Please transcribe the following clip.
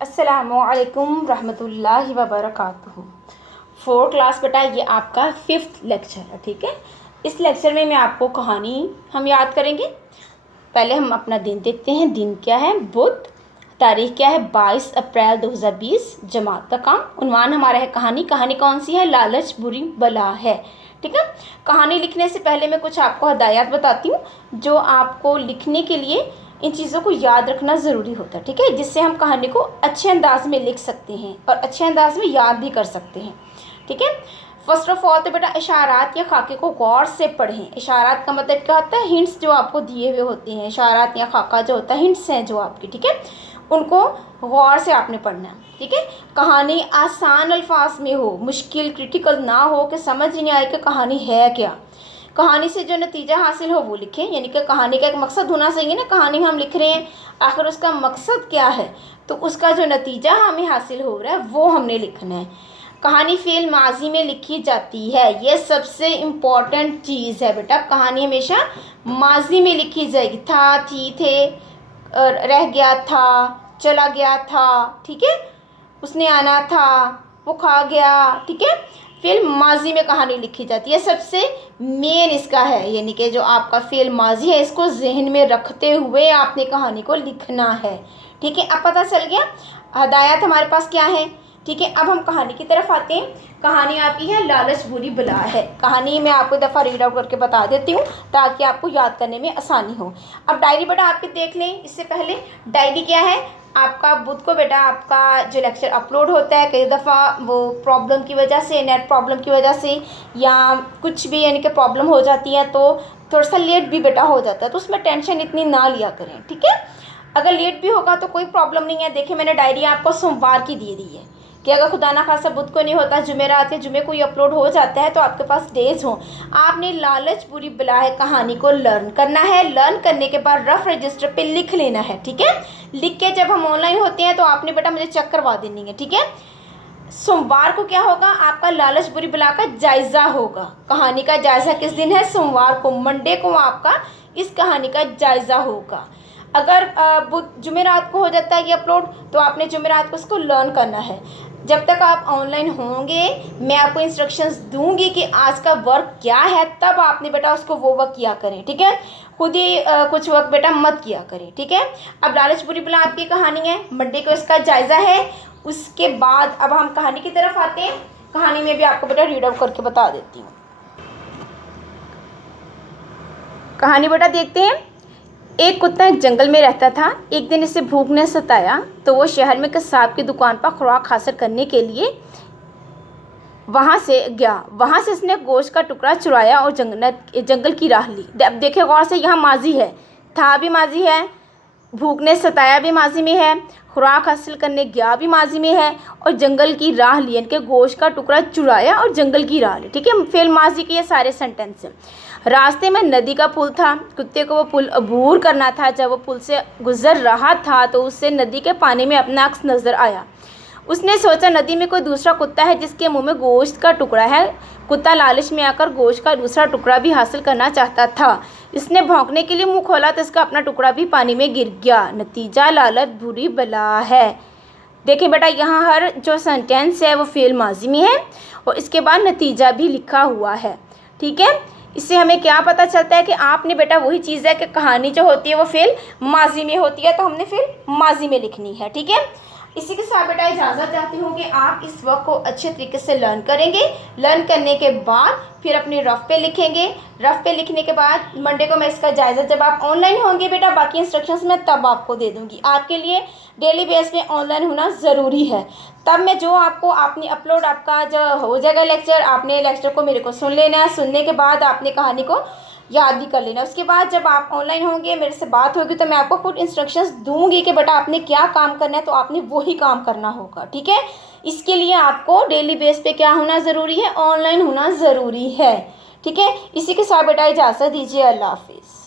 अस्सलामुअलैकुम रहमतुल्लाहि व बरकातुहू। 4th क्लास बेटा, ये आपका 5th लेक्चर है। ठीक है, इस लेक्चर में मैं आपको कहानी हम याद करेंगे। पहले हम अपना दिन देखते हैं। दिन क्या है? बुध। तारीख क्या है? 22 अप्रैल 2020। जमात का काम। उन्वान हमारा है कहानी। कहानी कौन सी है? लालच बुरी बला है। ठीक है, कहानी लिखने से पहले मैं कुछ आपको हदायत बताती हूँ जो आपको लिखने के लिए इन चीज़ों को याद रखना ज़रूरी होता है। ठीक है, जिससे हम कहानी को अच्छे अंदाज में लिख सकते हैं और अच्छे अंदाज में याद भी कर सकते हैं। ठीक है, फर्स्ट ऑफ ऑल तो बेटा इशारात या खाके को गौर से पढ़ें। इशारात का मतलब क्या होता है? हिंट्स जो आपको दिए हुए होते हैं। इशारात या खाका जो होता है हिंट्स हैं जो आपकी। ठीक है, उनको गौर से आपने पढ़ना है। ठीक है, कहानी आसान अल्फाज में हो, मुश्किल क्रिटिकल ना हो कि समझ नहीं आए कि कहानी है क्या। कहानी से जो नतीजा हासिल हो वो लिखें, यानी कि कहानी का एक मकसद होना चाहिए ना। कहानी हम लिख रहे हैं, आखिर उसका मकसद क्या है, तो उसका जो नतीजा हमें हासिल हो रहा है वो हमने लिखना है। कहानी फ़ेल माजी में लिखी जाती है, ये सबसे इम्पॉर्टेंट चीज़ है बेटा। कहानी हमेशा माजी में लिखी जाएगी। था, थी, थे, रह गया था, चला गया था। ठीक है, उसने आना था, वो खा गया। ठीक है, फ़ेल माजी में कहानी लिखी जाती है। सबसे मेन इसका है, यानी कि जो आपका फ़ेल माजी है इसको जहन में रखते हुए आपने कहानी को लिखना है। ठीक है, अब पता चल गया हदायत हमारे पास क्या है। ठीक है, अब हम कहानी की तरफ आते हैं। कहानी आपकी है लालच बुरी बला है। कहानी मैं आपको दफ़ा रीड आउट करके बता देती हूँ ताकि आपको याद करने में आसानी हो। अब डायरी बेटा आपकी देख लें। इससे पहले डायरी क्या है आपका? बुध को बेटा आपका जो लेक्चर अपलोड होता है, कई दफ़ा वो प्रॉब्लम की वजह से, नेट प्रॉब्लम की वजह से या कुछ भी यानी कि प्रॉब्लम हो जाती है तो थोड़ा सा लेट भी बेटा हो जाता है, तो उसमें टेंशन इतनी ना लिया करें। ठीक है, अगर लेट भी होगा तो कोई प्रॉब्लम नहीं है। देखिए, मैंने डायरी आपको सोमवार की दे दी है कि अगर खुदा ना खासा बुध को नहीं होता, जुमेरात या जुमे को ही अपलोड हो जाता है तो आपके पास डेज हो। आपने लालच बुरी बला है कहानी को लर्न करना है। लर्न करने के बाद रफ रजिस्टर पे लिख लेना है। ठीक है, लिख के जब हम ऑनलाइन होते हैं तो आपने बेटा मुझे चेक करवा देनी है। ठीक है, सोमवार को क्या होगा? आपका लालच बुरी बला का जायज़ा होगा। कहानी का जायज़ा किस दिन है? सोमवार को, मंडे को आपका इस कहानी का जायज़ा होगा। अगर जुमेरात को हो जाता है ये अपलोड तो आपने जुमेरात को उसको लर्न करना है। जब तक आप ऑनलाइन होंगे मैं आपको इंस्ट्रक्शंस दूंगी कि आज का वर्क क्या है, तब आपने बेटा उसको वो वर्क किया करें। ठीक है, खुद ही कुछ वर्क बेटा मत किया करें। ठीक है, अब लालच बुरी बला आपकी कहानी है, मंडे को इसका जायज़ा है। उसके बाद अब हम कहानी की तरफ आते हैं। कहानी में भी आपको बेटा रीड आउट करके बता देती हूँ। कहानी बेटा देखते हैं। एक कुत्ता एक जंगल में रहता था। एक दिन इसे भूख ने सताया तो वो शहर में कसाब की दुकान पर खुराक हासिल करने के लिए वहाँ से गया। वहाँ से इसने गोश्त का टुकड़ा चुराया और जंगल की राह ली। अब देखिए गौर से, यहाँ माजी है, था भी माजी है, भूख ने सताया भी माजी में है, खुराक हासिल करने गया भी माजी में है, और जंगल की राह ली यानी कि गोश्त का टुकड़ा चुराया और जंगल की राह ली। ठीक है, फेल माजी के ये सारे सेंटेंस हैं। रास्ते में नदी का पुल था। कुत्ते को वो पुल अबूर करना था। जब वो पुल से गुजर रहा था तो उससे नदी के पानी में अपना अक्स नज़र आया। उसने सोचा नदी में कोई दूसरा कुत्ता है जिसके मुंह में गोश्त का टुकड़ा है। कुत्ता लालच में आकर गोश्त का दूसरा टुकड़ा भी हासिल करना चाहता था। इसने भौंकने के लिए मुंह खोला तो इसका अपना टुकड़ा भी पानी में गिर गया। नतीजा लालच बुरी बला है। देखिए बेटा, यहाँ हर जो सेंटेंस है वो फेल माजी में है और इसके बाद नतीजा भी लिखा हुआ है। ठीक है, इससे हमें क्या पता चलता है कि आपने बेटा वही चीज़ है कि कहानी जो होती है वो फेल माजी में होती है, तो हमने फेल माजी में लिखनी है। ठीक है, इसी के साथ बेटा इजाज़त चाहती हूँ कि आप इस वर्क को अच्छे तरीके से लर्न करेंगे। लर्न करने के बाद फिर अपने रफ पे लिखेंगे। रफ पे लिखने के बाद मंडे को मैं इसका जायज़ा, जब आप ऑनलाइन होंगे बेटा बाकी इंस्ट्रक्शंस मैं तब आपको दे दूँगी। आपके लिए डेली बेस पे ऑनलाइन होना ज़रूरी है। तब मैं जो आपको आपने अपलोड आपका जो हो जाएगा लेक्चर, आपने लेक्चर को मेरे को सुन लेना है। सुनने के बाद आपने कहानी को याद भी कर लेना। उसके बाद जब आप ऑनलाइन होंगे मेरे से बात होगी तो मैं आपको खुद इंस्ट्रक्शंस दूंगी कि बेटा आपने क्या काम करना है, तो आपने वही काम करना होगा। ठीक है, इसके लिए आपको डेली बेस पे क्या होना ज़रूरी है? ऑनलाइन होना ज़रूरी है। ठीक है, इसी के साथ बेटा इजाज़त दीजिए। अल्लाह हाफिज़।